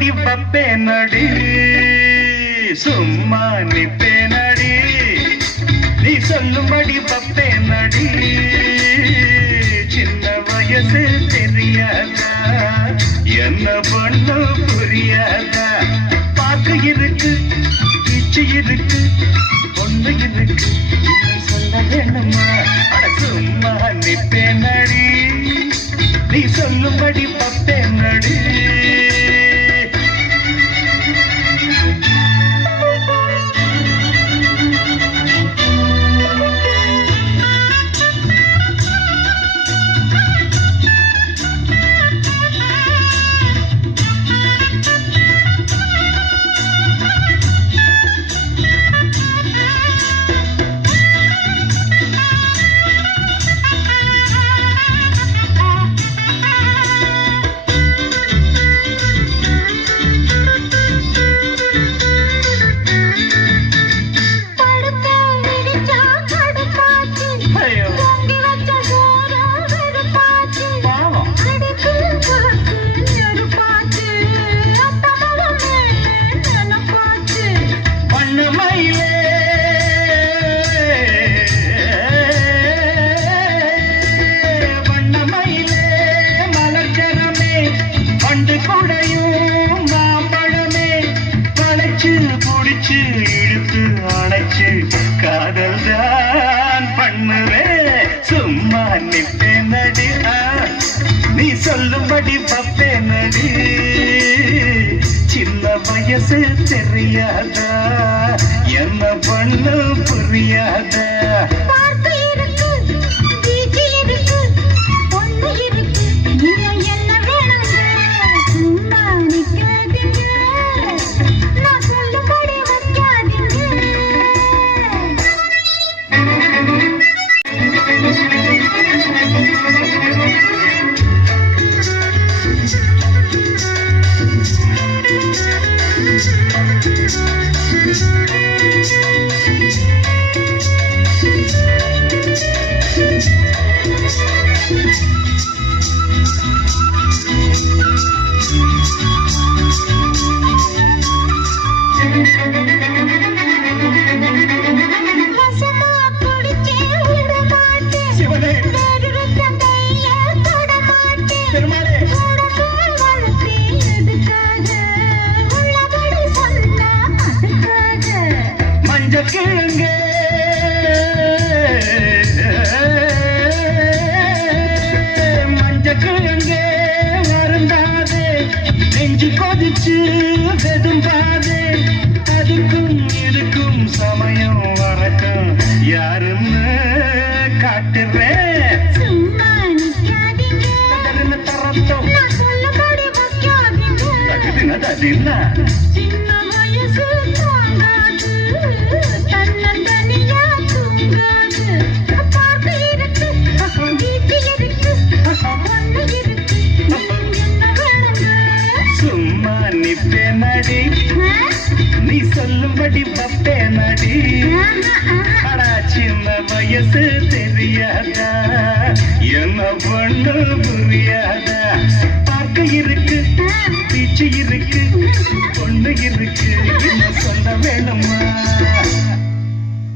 சொல்லும்படி பப்பேனடி சும்மா நிப்பேனடி நீ சொல்லும்படி பப்பேனடி சின்ன வயசு தெரியாதா என்ன பண்ண புரியாதா பார்க்க இருக்கு இச்சு இருக்கு ஒண்ணு இருக்கு சொல்ல வேணுமா சும்மா நிப்பேனடி நீ சொல்லும்படி பப்பேனடி காதல் தான் பண்ணுவேன் சும்மா நிப்பேனடி நீ சொல்லும்படி பப்பேனடி சின்ன வயசு தெரியாதா என்ன பண்ண புரியாதா கிழங்கே மஞ்ச கிழங்கே வருந்தாதே நெஞ்சு கொதிச்சு வெதும்பாதே அதுக்கும் இதுக்கும் சமயம் வரக்கும் யாருன்னு காட்டுறேன் தரத்தோம் அதுன்னா சும்மா நிப்பேனடி நீ சொல்லும்படி பப்பேனடி சின்ன வயசு தெரியாதா என்ன பண்ணு புரியா